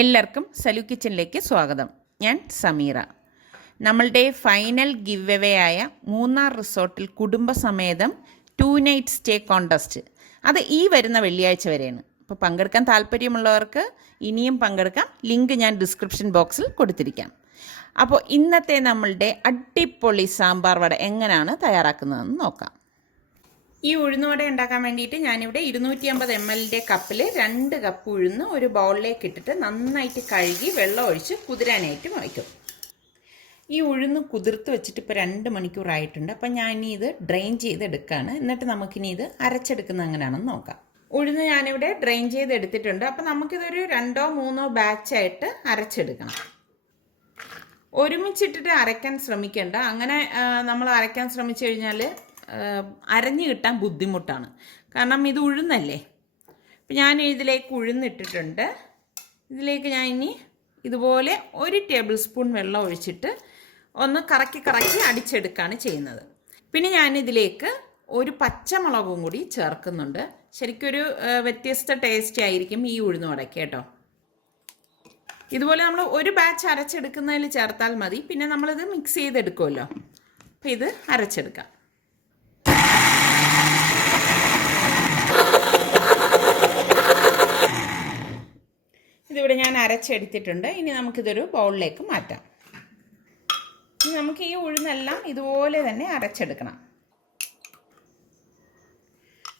എല്ലാവർക്കും സലു കിച്ചണിലേക്ക് സ്വാഗതം. ഞാൻ സമീറ. നമ്മളുടെ ഫൈനൽ ഗിവ് അവേ ആയ മൂന്നാർ റിസോർട്ടിൽ കുടുംബസമേതം 2 നൈറ്റ് സ്റ്റേ കോൺടെസ്റ്റ് അത് ഈ വരുന്ന വെള്ളിയാഴ്ച വരെയാണ്. അപ്പോൾ പങ്കെടുക്കാൻ താല്പര്യമുള്ളവർക്ക് ഇനിയും പങ്കെടുക്കാം. ലിങ്ക് ഞാൻ ഡിസ്ക്രിപ്ഷൻ ബോക്സിൽ കൊടുത്തിരിക്കാം. അപ്പോൾ ഇന്നത്തെ നമ്മളുടെ അടിപൊളി സാമ്പാർ വട എങ്ങനെയാണ് തയ്യാറാക്കുന്നതെന്ന് നോക്കാം. ഈ ഉഴുന്നുവട ഉണ്ടാക്കാൻ വേണ്ടിയിട്ട് ഞാനിവിടെ 250 ml കപ്പിൽ 2 കപ്പ് ഉഴുന്ന് ഒരു ബൗളിലേക്ക് ഇട്ടിട്ട് നന്നായിട്ട് കഴുകി വെള്ളം ഒഴിച്ച് കുതിരാനായിട്ട് വയ്ക്കും. ഈ ഉഴുന്ന് കുതിർത്ത് വെച്ചിട്ട് ഇപ്പോൾ 2 മണിക്കൂറായിട്ടുണ്ട്. അപ്പം ഞാൻ ഇനി ഇത് ഡ്രെയിൻ ചെയ്തെടുക്കുകയാണ്. എന്നിട്ട് നമുക്കിനി ഇത് അരച്ചെടുക്കുന്നത് എങ്ങനെയാണെന്ന് നോക്കാം. ഉഴുന്ന് ഞാനിവിടെ ഡ്രെയിൻ ചെയ്തെടുത്തിട്ടുണ്ട്. അപ്പം നമുക്കിതൊരു 2-3 ബാച്ചായിട്ട് അരച്ചെടുക്കണം. ഒരുമിച്ചിട്ടിട്ട് അരയ്ക്കാൻ ശ്രമിക്കേണ്ട. അങ്ങനെ നമ്മൾ അരയ്ക്കാൻ ശ്രമിച്ചു കഴിഞ്ഞാൽ അരഞ്ഞു കിട്ടാൻ ബുദ്ധിമുട്ടാണ്. കാരണം ഇത് ഉഴുന്നല്ലേ. അപ്പം ഞാൻ ഇതിലേക്ക് ഉഴുന്നിട്ടിട്ടുണ്ട്. ഇതിലേക്ക് ഞാൻ ഇനി ഇതുപോലെ 1 ടേബിൾ സ്പൂൺ വെള്ളം ഒഴിച്ചിട്ട് ഒന്ന് കറക്കി അടിച്ചെടുക്കുകയാണ് ചെയ്യുന്നത്. പിന്നെ ഞാനിതിലേക്ക് ഒരു പച്ചമുളകും കൂടി ചേർക്കുന്നുണ്ട്. ശരിക്കും ഒരു വ്യത്യസ്ത ടേസ്റ്റ് ആയിരിക്കും ഈ ഉഴുന്ന് വടയ്ക്ക് കേട്ടോ. ഇതുപോലെ നമ്മൾ ഒരു ബാച്ച് അരച്ചെടുക്കുന്നതിൽ ചേർത്താൽ മതി. പിന്നെ നമ്മളിത് മിക്സ് ചെയ്തെടുക്കുമല്ലോ. അപ്പോൾ ഇത് അരച്ചെടുക്കാം. ഇതിവിടെ ഞാൻ അരച്ചെടുത്തിട്ടുണ്ട്. ഇനി നമുക്കിതൊരു ബൗളിലേക്ക് മാറ്റാം. ഇനി നമുക്ക് ഈ ഉഴുന്നെല്ലാം ഇതുപോലെ തന്നെ അരച്ചെടുക്കണം.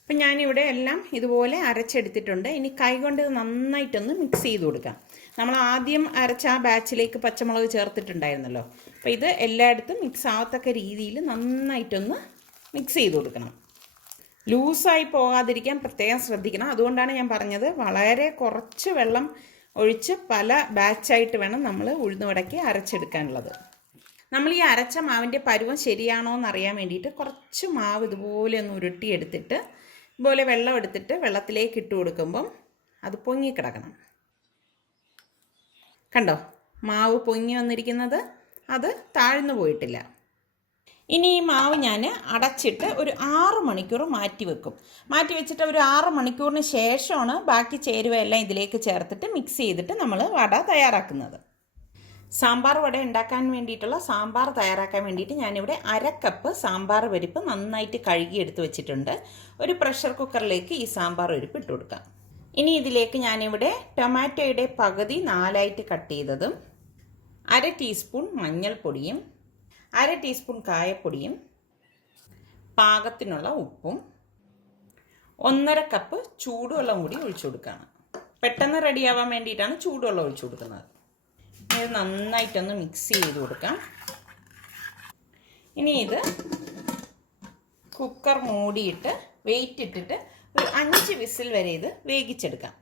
അപ്പം ഞാനിവിടെ എല്ലാം ഇതുപോലെ അരച്ചെടുത്തിട്ടുണ്ട്. ഇനി കൈകൊണ്ട് നന്നായിട്ടൊന്ന് മിക്സ് ചെയ്ത് കൊടുക്കാം. നമ്മൾ ആദ്യം അരച്ച ആ ബാച്ചിലേക്ക് പച്ചമുളക് ചേർത്തിട്ടുണ്ടായിരുന്നല്ലോ. അപ്പോൾ ഇത് എല്ലായിടത്തും മിക്സ് ആവത്തക്ക രീതിയിൽ നന്നായിട്ടൊന്ന് മിക്സ് ചെയ്ത് കൊടുക്കണം. ലൂസായി പോകാതിരിക്കാൻ പ്രത്യേകം ശ്രദ്ധിക്കണം. അതുകൊണ്ടാണ് ഞാൻ പറഞ്ഞത് വളരെ കുറച്ച് വെള്ളം ഒഴിച്ച് പല ബാച്ചായിട്ട് വേണം നമ്മൾ ഉഴുന്നുവടയ്ക്ക് അരച്ചെടുക്കാനുള്ളത്. നമ്മൾ ഈ അരച്ച മാവിൻ്റെ പരുവം ശരിയാണോ എന്നറിയാൻ വേണ്ടിയിട്ട് കുറച്ച് മാവ് ഇതുപോലെ ഒന്ന് ഉരുട്ടിയെടുത്തിട്ട് ഇതുപോലെ വെള്ളം എടുത്തിട്ട് വെള്ളത്തിലേക്ക് ഇട്ട് കൊടുക്കുമ്പം അത് പൊങ്ങിക്കിടക്കണം. കണ്ടോ, മാവ് പൊങ്ങി വന്നിരിക്കുന്നത്? അത് താഴ്ന്നു പോയിട്ടില്ല. ഇനി ഈ മാവ് ഞാൻ അടച്ചിട്ട് ഒരു 6 മണിക്കൂർ മാറ്റി വെക്കും. മാറ്റി വെച്ചിട്ട് ഒരു 6 മണിക്കൂറിന് ശേഷമാണ് ബാക്കി ചേരുവയെല്ലാം ഇതിലേക്ക് ചേർത്തിട്ട് മിക്സ് ചെയ്തിട്ട് നമ്മൾ വട തയ്യാറാക്കുന്നത്. സാമ്പാർ വട ഉണ്ടാക്കാൻ വേണ്ടിയിട്ടുള്ള സാമ്പാർ തയ്യാറാക്കാൻ വേണ്ടിയിട്ട് ഞാനിവിടെ 1/2 കപ്പ് സാമ്പാർ പരിപ്പ് നന്നായിട്ട് കഴുകി എടുത്ത് വെച്ചിട്ടുണ്ട്. ഒരു പ്രഷർ കുക്കറിലേക്ക് ഈ സാമ്പാർ പരിപ്പ് ഇട്ട് കൊടുക്കാം. ഇനി ഇതിലേക്ക് ഞാനിവിടെ ടൊമാറ്റോയുടെ പകുതി 4ആയിട്ട് കട്ട് ചെയ്തതും 1/2 ടീസ്പൂൺ മഞ്ഞൾപ്പൊടിയും 1/2 ടീസ്പൂൺ കായപ്പൊടിയും പാകത്തിനുള്ള ഉപ്പും 1/2 കപ്പ് ചൂടുവെള്ളം കൂടി ഒഴിച്ചു കൊടുക്കുകയാണ്. പെട്ടെന്ന് റെഡിയാവാൻ വേണ്ടിയിട്ടാണ് ചൂടുവെള്ളം ഒഴിച്ചു കൊടുക്കുന്നത്. ഇത് നന്നായിട്ടൊന്ന് മിക്സ് ചെയ്ത് കൊടുക്കാം. ഇനി ഇത് കുക്കർ മൂടിയിട്ട് വെയിറ്റ് ഇട്ടിട്ട് ഒരു 5 വിസിൽ വരെ ഇത് വേവിച്ചെടുക്കാം.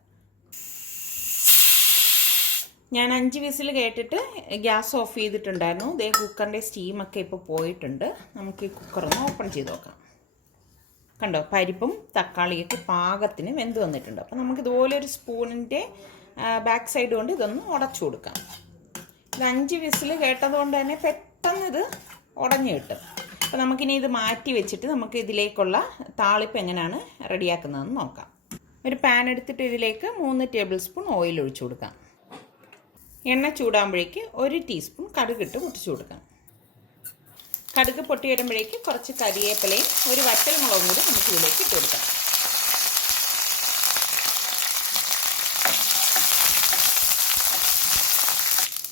ഞാൻ 5 വിസിൽ കേട്ടിട്ട് ഗ്യാസ് ഓഫ് ചെയ്തിട്ടുണ്ടായിരുന്നു. ഇതേ കുക്കറിൻ്റെ സ്റ്റീമൊക്കെ ഇപ്പോൾ പോയിട്ടുണ്ട്. നമുക്ക് ഈ കുക്കറൊന്ന് ഓപ്പൺ ചെയ്ത് നോക്കാം. കണ്ടോ, പരിപ്പും തക്കാളിയൊക്കെ പാകത്തിന് വെന്ത് വന്നിട്ടുണ്ട്. അപ്പോൾ നമുക്കിതുപോലെ ഒരു സ്പൂണിൻ്റെ ബാക്ക് സൈഡ് കൊണ്ട് ഇതൊന്ന് ഉടച്ചു കൊടുക്കാം. ഇത് 5 വിസിൽ കേട്ടതുകൊണ്ട് തന്നെ പെട്ടെന്ന് ഇത് ഉടഞ്ഞു കിട്ടും. അപ്പോൾ നമുക്കിനി ഇത് മാറ്റി വെച്ചിട്ട് നമുക്ക് ഇതിലേക്കുള്ള താളിപ്പ് എങ്ങനെയാണ് റെഡിയാക്കുന്നതെന്ന് നോക്കാം. ഒരു പാൻ എടുത്തിട്ട് ഇതിലേക്ക് 3 ടേബിൾ സ്പൂൺ ഓയിൽ ഒഴിച്ചു കൊടുക്കാം. എണ്ണ ചൂടാകുമ്പോഴേക്ക് 1 ടീസ്പൂൺ കടുകിട്ട് പൊട്ടിച്ചു കൊടുക്കാം. കടുക് പൊട്ടി വരുമ്പോഴേക്ക് കുറച്ച് കരിവേപ്പിലയും ഒരു വറ്റൽ മുളകും കൂടി നമുക്ക് ഇതിലേക്ക് ഇട്ട് കൊടുക്കാം.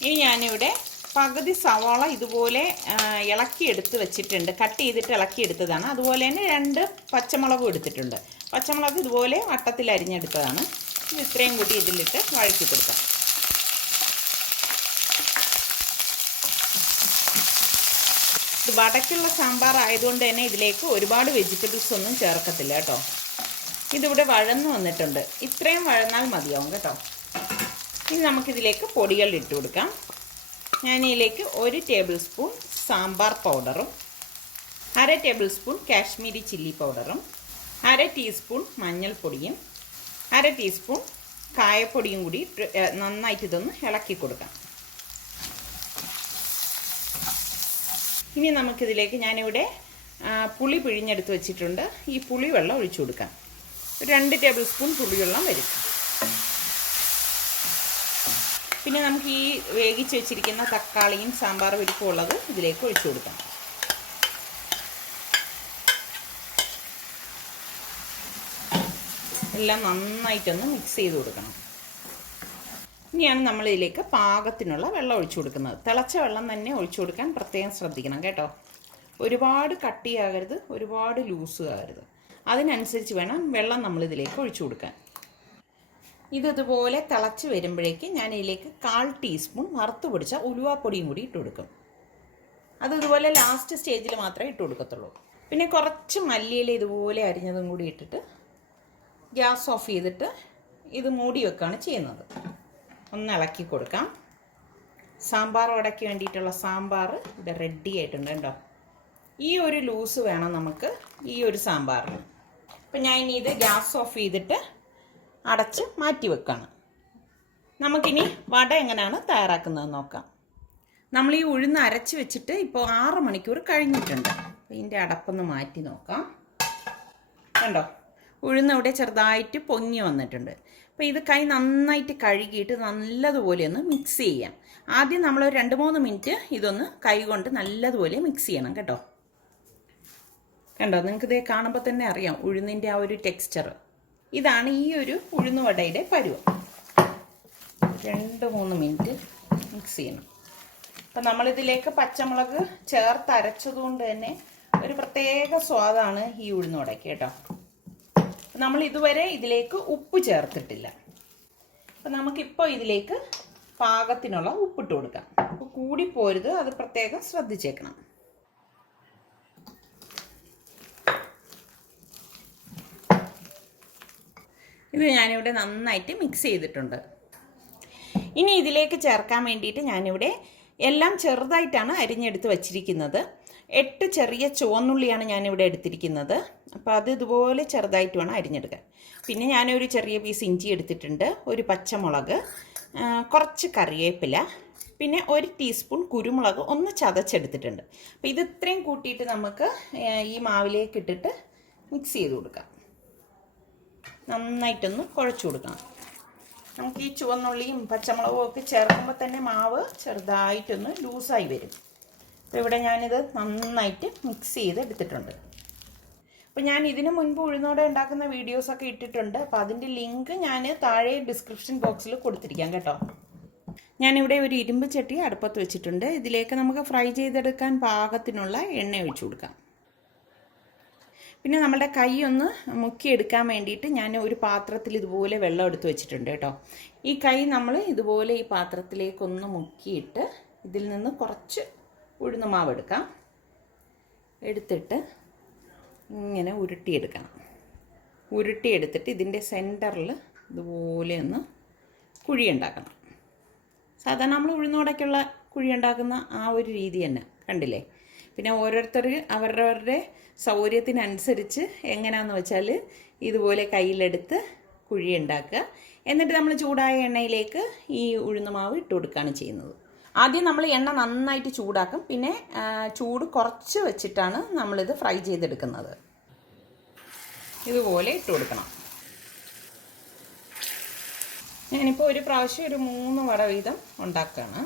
ഇനി ഞാനിവിടെ പകുതി സവാള ഇതുപോലെ ഇളക്കിയെടുത്ത് വെച്ചിട്ടുണ്ട്. കട്ട് ചെയ്തിട്ട് ഇളക്കിയെടുത്തതാണ്. അതുപോലെ തന്നെ 2 പച്ചമുളകും എടുത്തിട്ടുണ്ട്. പച്ചമുളക് ഇതുപോലെ വട്ടത്തിൽ അരിഞ്ഞെടുത്തതാണ്. ഇത് ഇത്രയും കൂടി ഇതിലിട്ട് വഴറ്റി കൊടുക്കാം. ഇത് വടക്കുള്ള സാമ്പാർ ആയതുകൊണ്ട് തന്നെ ഇതിലേക്ക് ഒരുപാട് വെജിറ്റബിൾസ് ഒന്നും ചേർക്കത്തില്ല കേട്ടോ. ഇതിവിടെ വഴന്നു വന്നിട്ടുണ്ട്. ഇത്രയും വഴന്നാൽ മതിയാവും കേട്ടോ. ഇനി നമുക്കിതിലേക്ക് പൊടികൾ ഇട്ട് കൊടുക്കാം. ഞാനിതിലേക്ക് 1 ടേബിൾ സ്പൂൺ സാമ്പാർ പൗഡറും 1/2 ടേബിൾ സ്പൂൺ കാശ്മീരി ചില്ലി പൗഡറും 1/2 ടീസ്പൂൺ മഞ്ഞൾപ്പൊടിയും 1/2 ടീസ്പൂൺ കായപ്പൊടിയും കൂടി നന്നായിട്ട് ഇതൊന്ന് ഇളക്കി കൊടുക്കാം. ഇനി നമുക്കിതിലേക്ക് ഞാനിവിടെ പുളി പിഴിഞ്ഞെടുത്ത് വെച്ചിട്ടുണ്ട്. ഈ പുളി വെള്ളം ഒഴിച്ചു കൊടുക്കാം. 2 ടേബിൾ സ്പൂൺ പുളിവെള്ളം വരും. പിന്നെ നമുക്ക് ഈ വേവിച്ച് വെച്ചിരിക്കുന്ന തക്കാളിയും സാമ്പാർ പരിപ്പും ഉള്ളത് ഇതിലേക്ക് ഒഴിച്ചു കൊടുക്കാം. എല്ലാം നന്നായിട്ടൊന്ന് മിക്സ് ചെയ്ത് കൊടുക്കണം. ഇനിയാണ് നമ്മൾ ഇതിലേക്ക് പാകത്തിനുള്ള വെള്ളം ഒഴിച്ചു കൊടുക്കുന്നത്. തിളച്ച വെള്ളം തന്നെ ഒഴിച്ചു കൊടുക്കാൻ പ്രത്യേകം ശ്രദ്ധിക്കണം കേട്ടോ. ഒരുപാട് കട്ടിയാകരുത്, ഒരുപാട് ലൂസ് ആകരുത്. അതിനനുസരിച്ച് വേണം വെള്ളം നമ്മളിതിലേക്ക് ഒഴിച്ചു കൊടുക്കാൻ. ഇതുപോലെ തിളച്ച് വരുമ്പോഴേക്ക് ഞാൻ ഇതിലേക്ക് 1/4 ടീസ്പൂൺ വറുത്ത് പൊടിച്ച ഉലുവാപ്പൊടിയും കൂടി ഇട്ട് കൊടുക്കും. അതുപോലെ ലാസ്റ്റ് സ്റ്റേജിൽ മാത്രമേ ഇട്ട് കൊടുക്കത്തുള്ളൂ. പിന്നെ കുറച്ച് മല്ലിയില ഇതുപോലെ അരിഞ്ഞതും കൂടി ഇട്ടിട്ട് ഗ്യാസ് ഓഫ് ചെയ്തിട്ട് ഇത് മൂടി വെക്കുകയാണ് ചെയ്യുന്നത്. ഒന്ന് ഇളക്കി കൊടുക്കാം. സാമ്പാർ വടയ്ക്ക് വേണ്ടിയിട്ടുള്ള സാമ്പാർ ഇത് റെഡി ആയിട്ടുണ്ട് കേട്ടോ. ഈ ഒരു ലൂസ് വേണം നമുക്ക് ഈ ഒരു സാമ്പാറിന്. അപ്പം ഞാൻ ഇനി ഇത് ഗ്യാസ് ഓഫ് ചെയ്തിട്ട് അടച്ച് മാറ്റി വെക്കുകയാണ്. നമുക്കിനി വട എങ്ങനെയാണ് തയ്യാറാക്കുന്നതെന്ന് നോക്കാം. നമ്മൾ ഈ ഉഴുന്ന് അരച്ച് വെച്ചിട്ട് ഇപ്പോൾ 6 മണിക്കൂർ കഴിഞ്ഞിട്ടുണ്ട്. അപ്പോൾ ഇതിൻ്റെ അടപ്പൊന്ന് മാറ്റി നോക്കാം. കണ്ടോ, ഉഴുന്ന് ഇവിടെ ചെറുതായിട്ട് പൊങ്ങി വന്നിട്ടുണ്ട്. അപ്പോൾ ഇത് കൈ നന്നായിട്ട് കഴുകിയിട്ട് നല്ലതുപോലെ ഒന്ന് മിക്സ് ചെയ്യാം. ആദ്യം നമ്മൾ 2-3 മിനിറ്റ് ഇതൊന്ന് കൈ കൊണ്ട് നല്ലതുപോലെ മിക്സ് ചെയ്യണം കേട്ടോ. കണ്ടോ, നിങ്ങൾക്കിത് കാണുമ്പോൾ തന്നെ അറിയാം ഉഴുന്നിൻ്റെ ആ ഒരു ടെക്സ്ചർ. ഇതാണ് ഈ ഒരു ഉഴുന്ന് വടയുടെ പരുവം. 2-3 മിനിറ്റ് മിക്സ് ചെയ്യണം. അപ്പം നമ്മളിതിലേക്ക് പച്ചമുളക് ചേർത്ത് അരച്ചതുകൊണ്ട് തന്നെ ഒരു പ്രത്യേക സ്വാദാണ് ഈ ഉഴുന്ന് വടയ്ക്ക് കേട്ടോ. നമ്മൾ ഇതുവരെ ഇതിലേക്ക് ഉപ്പ് ചേർത്തിട്ടില്ല. അപ്പം നമുക്കിപ്പോൾ ഇതിലേക്ക് പാകത്തിനുള്ള ഉപ്പിട്ട് കൊടുക്കാം. കൂടിപ്പോരുത്, അത് പ്രത്യേകം ശ്രദ്ധിച്ചേക്കണം. ഇത് ഞാനിവിടെ നന്നായിട്ട് മിക്സ് ചെയ്തിട്ടുണ്ട്. ഇനി ഇതിലേക്ക് ചേർക്കാൻ വേണ്ടിയിട്ട് ഞാനിവിടെ എല്ലാം ചെറുതായിട്ടാണ് അരിഞ്ഞെടുത്ത് വച്ചിരിക്കുന്നത്. 8 ചെറിയ ചുവന്നുള്ളിയാണ് ഞാനിവിടെ എടുത്തിരിക്കുന്നത്. അപ്പോൾ അത് ഇതുപോലെ ചെറുതായിട്ട് വേണം അരിഞ്ഞെടുക്കാൻ. പിന്നെ ഞാനൊരു ചെറിയ പീസ് ഇഞ്ചി എടുത്തിട്ടുണ്ട്, ഒരു പച്ചമുളക്, കുറച്ച് കറിവേപ്പില, പിന്നെ 1 ടീസ്പൂൺ കുരുമുളക് ഒന്ന് ചതച്ചെടുത്തിട്ടുണ്ട്. അപ്പോൾ ഇത് ഇത്രയും കൂട്ടിയിട്ട് നമുക്ക് ഈ മാവിലേക്ക് ഇട്ടിട്ട് മിക്സ് ചെയ്ത് കൊടുക്കാം. നന്നായിട്ടൊന്ന് കുഴച്ച് കൊടുക്കണം. നമുക്ക് ഈ ചുവന്നുള്ളിയും പച്ചമുളകും ഒക്കെ ചേർക്കുമ്പോൾ തന്നെ മാവ് ചെറുതായിട്ടൊന്ന് ലൂസായി വരും. അപ്പോൾ ഇവിടെ ഞാനിത് നന്നായിട്ട് മിക്സ് ചെയ്ത് എടുത്തിട്ടുണ്ട്. അപ്പോൾ ഞാൻ ഇതിന് മുൻപ് ഉഴുന്നോടെ ഉണ്ടാക്കുന്ന വീഡിയോസൊക്കെ ഇട്ടിട്ടുണ്ട്. അപ്പോൾ അതിൻ്റെ ലിങ്ക് ഞാൻ താഴെ ഡിസ്ക്രിപ്ഷൻ ബോക്സിൽ കൊടുത്തിരിക്കാം കേട്ടോ. ഞാനിവിടെ ഒരു ഇരുമ്പ് ചട്ടി അടുപ്പത്ത് വെച്ചിട്ടുണ്ട്. ഇതിലേക്ക് നമുക്ക് ഫ്രൈ ചെയ്തെടുക്കാൻ പാകത്തിനുള്ള എണ്ണ ഒഴിച്ചു കൊടുക്കാം. പിന്നെ നമ്മുടെ കൈ ഒന്ന് മുക്കിയെടുക്കാൻ വേണ്ടിയിട്ട് ഞാൻ ഒരു പാത്രത്തിൽ ഇതുപോലെ വെള്ളം എടുത്ത് വെച്ചിട്ടുണ്ട് കേട്ടോ. ഈ കൈ നമ്മൾ ഇതുപോലെ ഈ പാത്രത്തിലേക്കൊന്ന് മുക്കിയിട്ട് ഇതിൽ നിന്ന് കുറച്ച് ഉഴുന്ന് മാവ് എടുക്കാം. എടുത്തിട്ട് ഇങ്ങനെ ഉരുട്ടിയെടുക്കണം. ഉരുട്ടിയെടുത്തിട്ട് ഇതിൻ്റെ സെൻറ്ററിൽ ഇതുപോലെ ഒന്ന് കുഴി ഉണ്ടാക്കണം. സാധാരണ നമ്മൾ ഉഴുന്നോടൊക്കെയുള്ള കുഴി ഉണ്ടാക്കുന്ന ആ ഒരു രീതി തന്നെ കണ്ടില്ലേ. പിന്നെ ഓരോരുത്തർ അവരവരുടെ സൗകര്യത്തിനനുസരിച്ച് എങ്ങനെയാണെന്ന് വെച്ചാൽ ഇതുപോലെ കയ്യിലെടുത്ത് കുഴി ഉണ്ടാക്കുക. എന്നിട്ട് നമ്മൾ ചൂടായ എണ്ണയിലേക്ക് ഈ ഉഴുന്നുമാവ് ഇട്ട് കൊടുക്കുകയാണ് ചെയ്യുന്നത്. ആദ്യം നമ്മൾ എണ്ണ നന്നായിട്ട് ചൂടാക്കും. പിന്നെ ചൂട് കുറച്ച് വെച്ചിട്ടാണ് നമ്മളിത് ഫ്രൈ ചെയ്തെടുക്കുന്നത്. ഇതുപോലെ ഇട്ട് കൊടുക്കണം. ഞാനിപ്പോൾ ഒരു പ്രാവശ്യം ഒരു 3 വട വീതം ഉണ്ടാക്കുകയാണ്.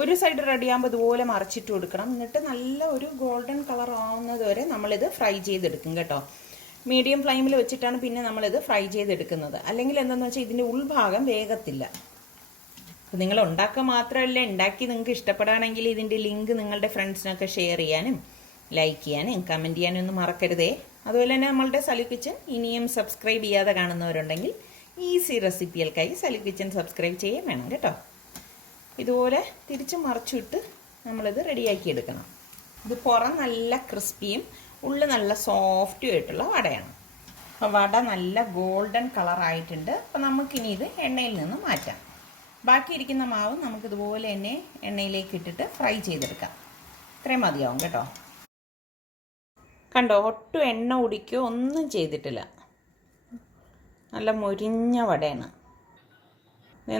ഒരു സൈഡ് റെഡിയാകുമ്പോൾ ഇതുപോലെ മറിച്ചിട്ട് കൊടുക്കണം. എന്നിട്ട് നല്ല ഒരു ഗോൾഡൻ കളർ ആവുന്നത് വരെ നമ്മളിത് ഫ്രൈ ചെയ്തെടുക്കും കേട്ടോ. മീഡിയം ഫ്ലെയിമിൽ വെച്ചിട്ടാണ് പിന്നെ നമ്മളിത് ഫ്രൈ ചെയ്തെടുക്കുന്നത്. അല്ലെങ്കിൽ എന്താണെന്ന് വെച്ചാൽ ഇതിൻ്റെ ഉൾഭാഗം വേഗത്തില്ല. അപ്പോൾ നിങ്ങൾ ഉണ്ടാക്കുക മാത്രമല്ല, ഉണ്ടാക്കി നിങ്ങൾക്ക് ഇഷ്ടപ്പെടുകയാണെങ്കിൽ ഇതിൻ്റെ ലിങ്ക് നിങ്ങളുടെ ഫ്രണ്ട്സിനൊക്കെ ഷെയർ ചെയ്യാനും ലൈക്ക് ചെയ്യാനും കമൻറ്റ് ചെയ്യാനും ഒന്നും മറക്കരുതേ. അതുപോലെ തന്നെ നമ്മളുടെ സലു കിച്ചൻ ഇനിയും സബ്സ്ക്രൈബ് ചെയ്യാതെ കാണുന്നവരുണ്ടെങ്കിൽ ഈസി റെസിപ്പികൾക്കായി സലു കിച്ചൻ സബ്സ്ക്രൈബ് ചെയ്യാൻ വേണം കേട്ടോ. ഇതുപോലെ തിരിച്ച് മറിച്ചിട്ട് നമ്മളിത് റെഡിയാക്കി എടുക്കണം. ഇത് പുറം നല്ല ക്രിസ്പിയും ഉള്ളിൽ നല്ല സോഫ്റ്റും ആയിട്ടുള്ള വടയാണ്. അപ്പോൾ വട നല്ല ഗോൾഡൻ കളറായിട്ടുണ്ട്. അപ്പോൾ നമുക്കിനി ഇത് എണ്ണയിൽ നിന്ന് മാറ്റാം. ബാക്കി ഇരിക്കുന്ന മാവ് നമുക്കിതുപോലെ തന്നെ എണ്ണയിലേക്ക് ഇട്ടിട്ട് ഫ്രൈ ചെയ്തെടുക്കാം. ഇത്രയും മതിയാവും കേട്ടോ. കണ്ടോ, ഒട്ടും എണ്ണ കുടിക്കുകയോ ഒന്നും ചെയ്തിട്ടില്ല. നല്ല മൊരിഞ്ഞ വടയാണ്.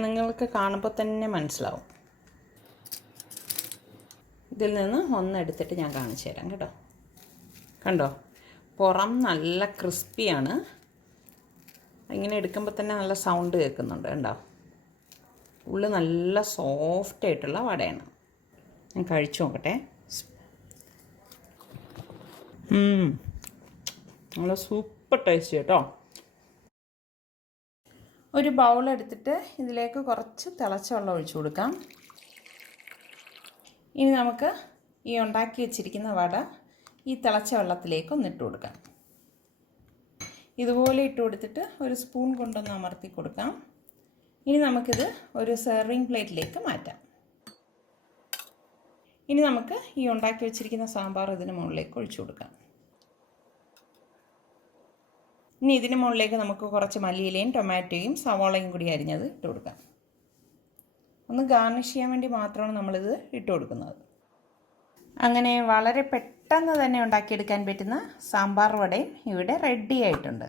നിങ്ങൾക്ക് കാണുമ്പോൾ തന്നെ മനസ്സിലാവും. ഇതിൽ നിന്ന് ഒന്നെടുത്തിട്ട് ഞാൻ കാണിച്ചു തരാം കേട്ടോ. കണ്ടോ, പുറം നല്ല ക്രിസ്പിയാണ്. ഇങ്ങനെ എടുക്കുമ്പോൾ തന്നെ നല്ല സൗണ്ട് കേൾക്കുന്നുണ്ട്, കണ്ടോ? ഉള്ളു നല്ല സോഫ്റ്റായിട്ടുള്ള വടയാണ്. ഞാൻ കഴിച്ചു നോക്കട്ടെ. നല്ല സൂപ്പർ ടേസ്റ്റ് കേട്ടോ. ഒരു ബൗൾ എടുത്തിട്ട് ഇതിലേക്ക് കുറച്ച് തിളച്ച വെള്ളം ഒഴിച്ചു കൊടുക്കാം. ഇനി നമുക്ക് ഈ ഉണ്ടാക്കി വെച്ചിരിക്കുന്ന വട ഈ തിളച്ച വെള്ളത്തിലേക്ക് ഒന്നിട്ട് കൊടുക്കാം. ഇതുപോലെ ഇട്ട് കൊടുത്തിട്ട് ഒരു സ്പൂൺ കൊണ്ടൊന്ന് അമർത്തി കൊടുക്കാം. ഇനി നമുക്കിത് ഒരു സെർവിങ് പ്ലേറ്റിലേക്ക് മാറ്റാം. ഇനി നമുക്ക് ഈ ഉണ്ടാക്കി വെച്ചിരിക്കുന്ന സാമ്പാർ ഇതിന് മുകളിലേക്ക് ഒഴിച്ചു കൊടുക്കാം. ഇനി ഇതിന് മുകളിലേക്ക് നമുക്ക് കുറച്ച് മല്ലിയിലയും ടൊമാറ്റോയും സവാളയും കൂടി അരിഞ്ഞത് ഇട്ട് കൊടുക്കാം. ഒന്ന് ഗാർണിഷ് ചെയ്യാൻ വേണ്ടി മാത്രമാണ് നമ്മളിത് ഇട്ട് കൊടുക്കുന്നത്. അങ്ങനെ വളരെ പെട്ടെന്ന് തന്നെ ഉണ്ടാക്കിയെടുക്കാൻ പറ്റുന്ന സാമ്പാർ വടയും ഇവിടെ റെഡി ആയിട്ടുണ്ട്.